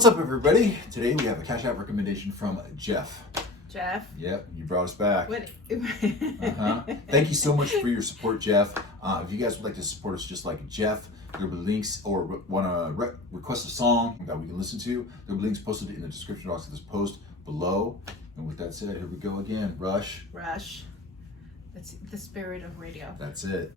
What's up, everybody? Today we have a Cash App recommendation from Jeff. Jeff? Yep, you brought us back. What? Thank you so much for your support, Jeff. If you guys would like to support us just like Jeff, there will be links, or want to request a song that we can listen to, there will be links posted in the description box of this post below. And with that said, here we go again. Rush. Rush. That's the spirit of radio. That's it.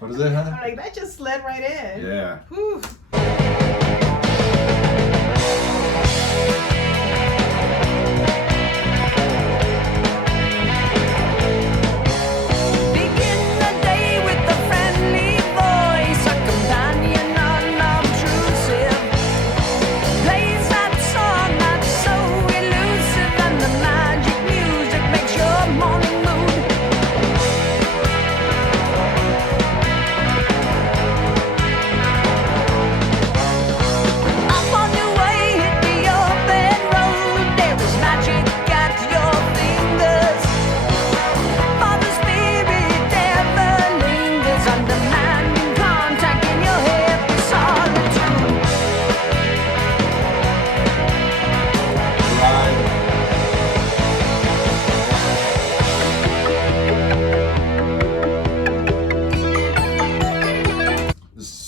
What is it, huh? I'm like, that just slid right in. Yeah. Whew.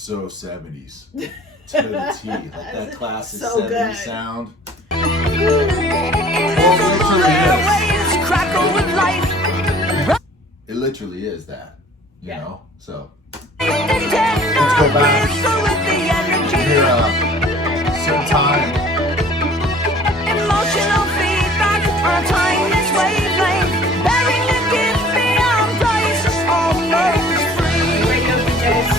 So 70s to the T, like that classic So 70s good. sound. It literally is that, you know. So let's go back. Here, certain time. Emotional feedback on a timeless wavelength. Bearing the gift beyond price, almost free. Radio DJs.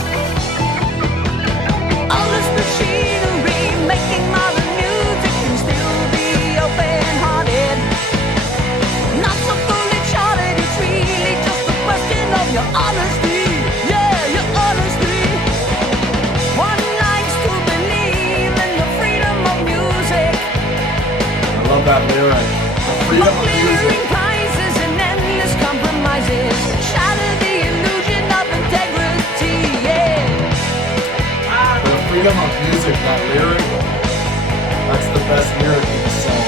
All this machinery making modern music can still be open-hearted. Not so fully charted, it's really just a question of your honesty. Yeah, your honesty. One likes to believe in the freedom of music. I love that lyric. The freedom of music. Prizes and endless compromises shatter the illusion of integrity. Yeah. The freedom of music, that lyric, that's the best lyric in the song.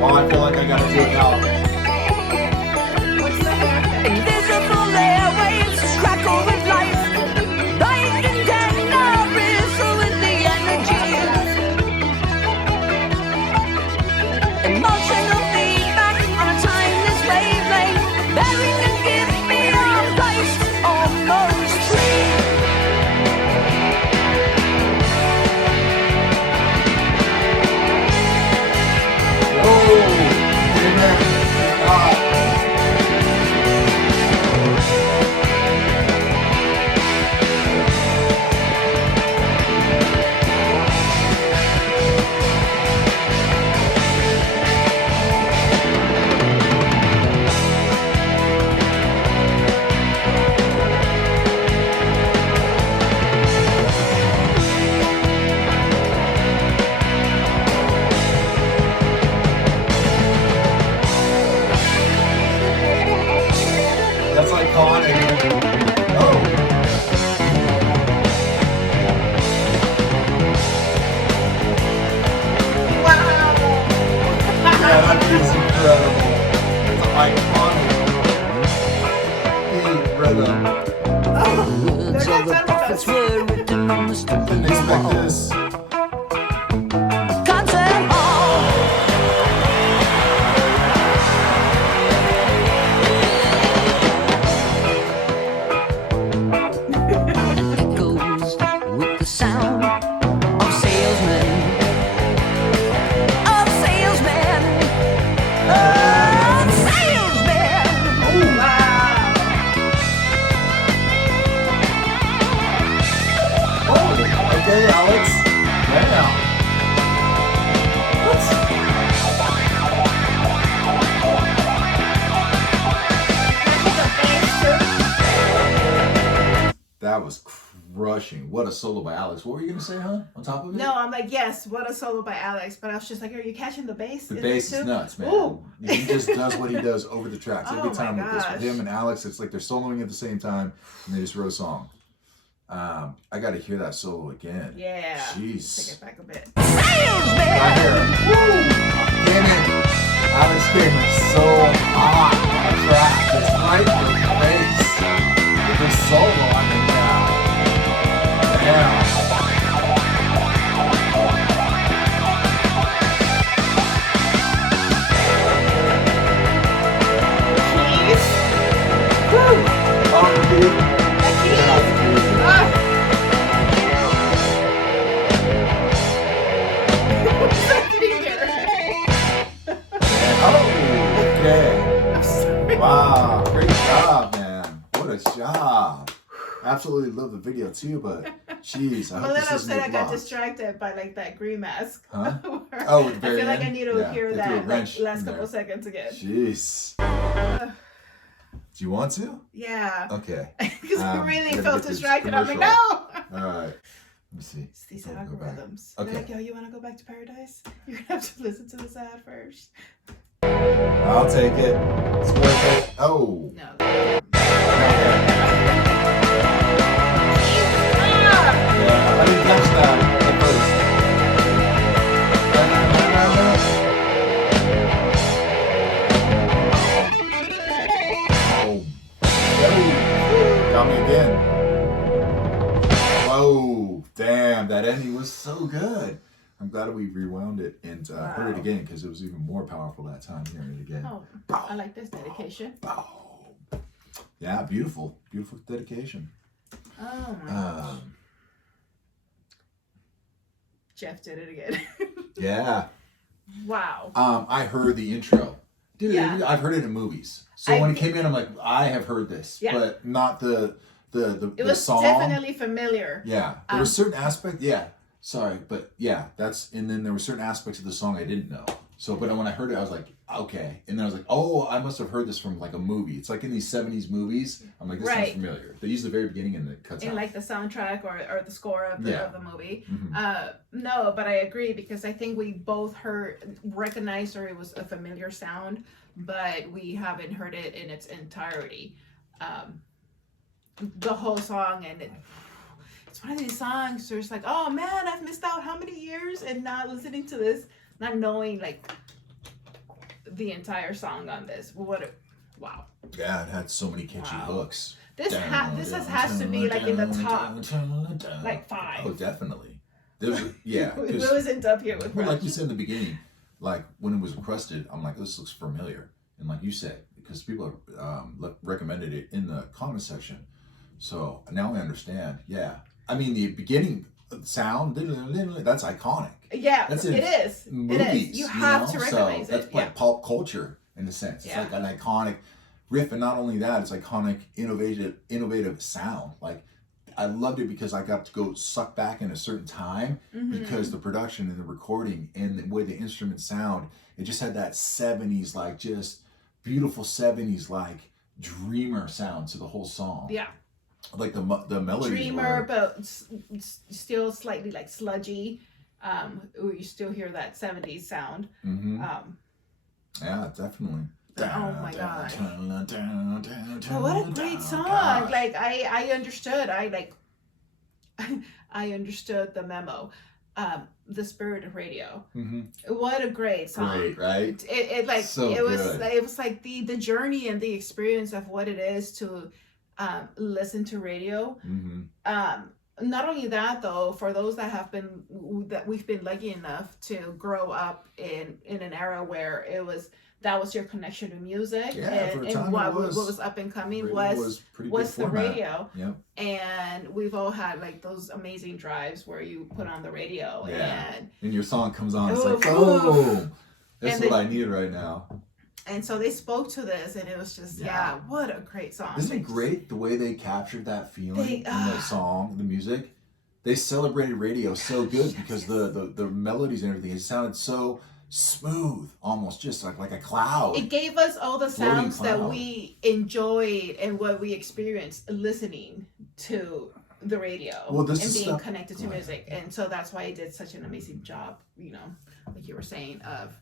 Well, I feel like I gotta do it now. What's the happen? Invisible airwaves crackle with life. Light and tender bristle with the energy. Emotional feedback on a timeless wavelength. Bearing the gift beyond price, almost free. Oh, amen. That's iconic. Oh. Wow. Yeah, that is incredible. It's iconic. The rhythm. Words They're of the not prophets done with were written on the stone Didn't expect wall. this. Concert hall. Echoes with the sound of salesmen. Of salesmen. Of salesmen. Wow. Damn. That was crushing. What a solo by Alex. What were you gonna say, huh? On top of it? No, I'm like, yes, what a solo by Alex. But I was just like, are you catching the bass? The in bass this is too? nuts, man. Ooh. He just does what he does over the tracks. Oh Every time my with this, with gosh. him and Alex, it's like they're soloing at the same time, and they just wrote a song. I got to hear that solo again. Yeah. Jeez. Take it back a bit. Right here. Woo! Damn it. Alex came in so hot on the track. It's right in your face. With this solo, I mean, damn. Keys. Woo. Oh, dude. The keys. Ah. What's happening here? Oh, okay. I'm sorry. Wow, great job, man. What a job. Absolutely love the video too, but jeez, I I'm a hope this little doesn't upset I get got blocked. distracted by like that green mask. Huh? Where Oh, at the I very feel like I end? need to Yeah, hear they threw a that wrench like, last in couple there. seconds again. Jeez. Do you want to? Yeah. Okay. Because I really gotta felt get this distracted. I'm like, commercial. no! All right. Let me see. It's these Go back. algorithms. Okay. They're like, yo, you want to go back to paradise? You're going to have to listen to this ad first. I'll take it. It's worth it. Oh. No. Okay. Ah! Yeah, I didn't catch that at first. Oh. Got me again. Whoa. Damn, that ending was so good. I'm glad we rewound it and heard it Wow. again because it was even more powerful that time hearing it again. Oh, I like this dedication. Boom. Yeah, beautiful. Beautiful dedication. Oh my gosh. Um, Jeff did it again. yeah. Wow. I heard the intro. Yeah. I've heard it in movies. So when it came in, I'm like, I have heard this, Yeah. but not the It was song. definitely familiar. Yeah, there was certain aspect. Yeah, sorry, but yeah, and then there were certain aspects of the song I didn't know. So, but when I heard it, I was like, okay, and then I was like, oh, I must have heard this from like a movie. It's like in these '70s movies. I'm like, this sounds Right. familiar. They use the very beginning and it cuts In out. like the soundtrack or the score of the, Yeah. of the movie. Mhm. No, but I agree because I think we both recognized or it was a familiar sound, but we haven't heard it in its entirety. The whole song, and it's one of these songs where it's like, oh man, I've missed out how many years and not listening to this, not knowing like the entire song on this. Wow. Yeah, it had so many catchy Wow. hooks. This has to be like in the top like 5. Oh, definitely. There's yeah. It 'cause- wasn't up here with Well, like Rush. you said in the beginning, like when it was requested, I'm like, this looks familiar. And like you said, because people recommended it in the comment section. So now I understand. Yeah. I mean, the beginning sound, that's iconic. Yeah, That's in it is. Movies. It is. You have know? to recognize so That's it. like Yeah. pop culture in a sense. It's Yeah. like an iconic riff. And not only that, it's iconic, innovative sound. Like, I loved it because I got to go suck back in a certain time because the production and the recording and the way the instruments sound, it just had that 70s, like just beautiful 70s, like dreamer sound to the whole song. Yeah. Like the melodies Dreamer, were, but still slightly like sludgy. You still hear that 70s sound. yeah, definitely. Oh my God. But But what a great song. Like I understood. I understood the memo. The Spirit of Radio. What a great song. Great, right? It like So it was good. it was like the journey and the experience of what it is to listen to radio. Not only that though, for those that we've been lucky enough to grow up in an era where that was your connection to music, Yeah, for a time and what it was. was up and coming Radio was pretty good the format. radio. Yep. And we've all had like those amazing drives where you put on the radio Yeah. And your song comes on, it's Oof, like, boom! oof. That's And what then- I need right now. and so they spoke to this, and it was just Yeah. what a great song. Isn't it They just- great the way they captured that feeling in the song, the music? They celebrated radio so good because the melodies and everything, it sounded so smooth, almost just like a cloud. It gave us all the Floating sounds that cloud. we enjoyed and what we experienced listening to the radio Well, this and is being stuff- connected to Go ahead. music. And so that's why it did such an amazing job, like you were saying, of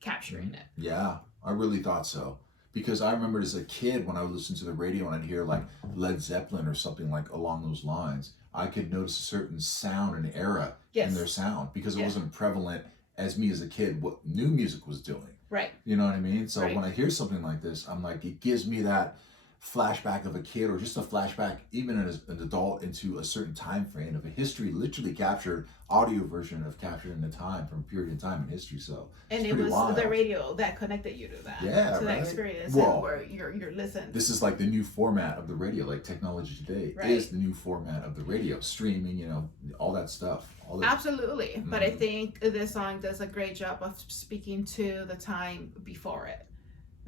capturing it. Yeah, I really thought so. Because I remembered as a kid when I would listen to the radio and I'd hear like Led Zeppelin or something like along those lines, I could notice a certain sound and era Yes. in their sound because it Yeah. wasn't prevalent as me as a kid what new music was doing. Right. You know what I mean? So Right. when I hear something like this, I'm like, it gives me that flashback of a kid or just a flashback even as an adult into a certain time frame of a history literally captured, audio version of capturing the time from a period in time in history. So And it's it pretty was wild. the radio that connected you to that, Yeah, to that right? experience, Well, and where you're listening. This is like the new format of the radio, like technology today Right. is the new format of the radio, streaming, all that stuff. All that. Absolutely, but I Mhm. think this song does a great job of speaking to the time before it.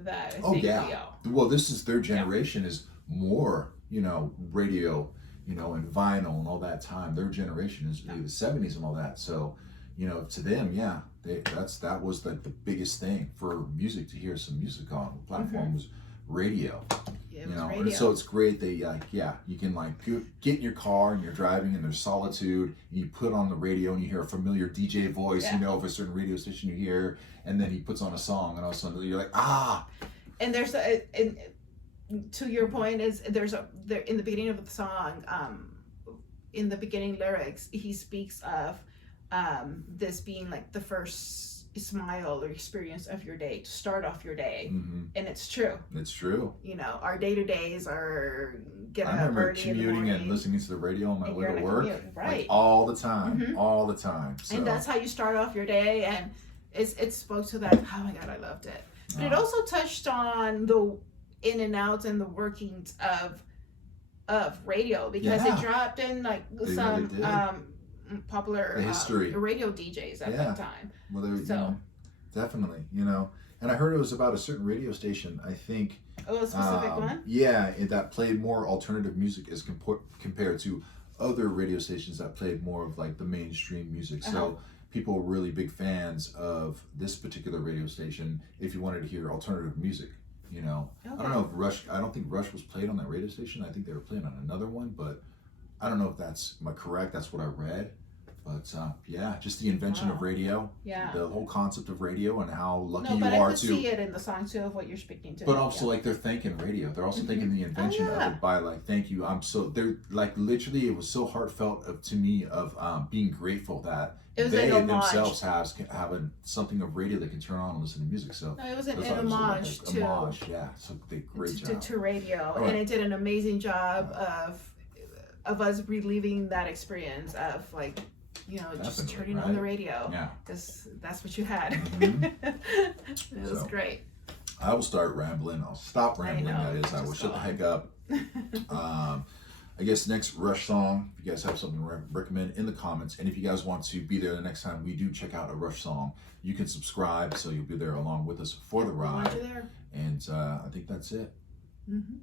That I Oh think yeah. Well, this is their generation is more, radio, and vinyl and all that time. Their generation is the 70s and all that. So, to them, yeah, that was like the biggest thing for music to hear some music on. The platform was radio. it was And radio. so it's great that you can get in your car and you're driving and there's solitude and you put on the radio and you hear a familiar DJ voice, Yeah. of a certain radio station you hear, and then he puts on a song and all of a sudden you're like, And there's and to your point is there in the beginning of the song, in the beginning lyrics, he speaks of this being like the first smile or experience of your day, to start off your day. And it's true. it's true. Our day-to-days are get I up remember early in the commuting and morning. listening to the radio on my And way you're to in a work, commute, right. like all the time, Mhm. all the time. So And that's how you start off your day, and it spoke to that. Oh my God, I loved it. But it also touched on the in and outs and the workings of radio, because Yeah. it dropped in like They some really did. popular The history. radio DJs at Yeah. that time. well, there, So- definitely, and I heard it was about a certain radio station. I think. Oh, a specific one? Yeah, that played more alternative music as compared to other radio stations that played more of like the mainstream music. Uh-huh. So people were really big fans of this particular radio station if you wanted to hear alternative music. I don't know if Rush, I don't think Rush was played on that radio station. I think they were playing on another one, but I don't know if that's correct. That's what I read. But just the invention of Wow. radio, Yeah. the whole concept of radio and how lucky No, you but I are could to. see it in the song too of what you're speaking to. But also, like, they're thanking radio. They're also thanking the invention Oh, yeah. of it by, like, thank you. They're, like, literally, it was so heartfelt to me of being grateful that It was they an homage. themselves have something of radio they can turn on and listen to music. So No, it was an that's why it was homage like to homage, yeah. So they great job. to radio, Oh, and yeah. it did an amazing job of us reliving that experience of like just Definitely, turning on right? the radio, Yeah. because that's what you had. Mhm. It was So, great. I will start rambling. I'll stop rambling. know, That is, I will just shut go the heck up. I guess next Rush song, if you guys have something to recommend in the comments, and if you guys want to be there the next time we do check out a Rush song, you can subscribe so you'll be there along with us for the We want ride. you there. And I think that's it. Mhm.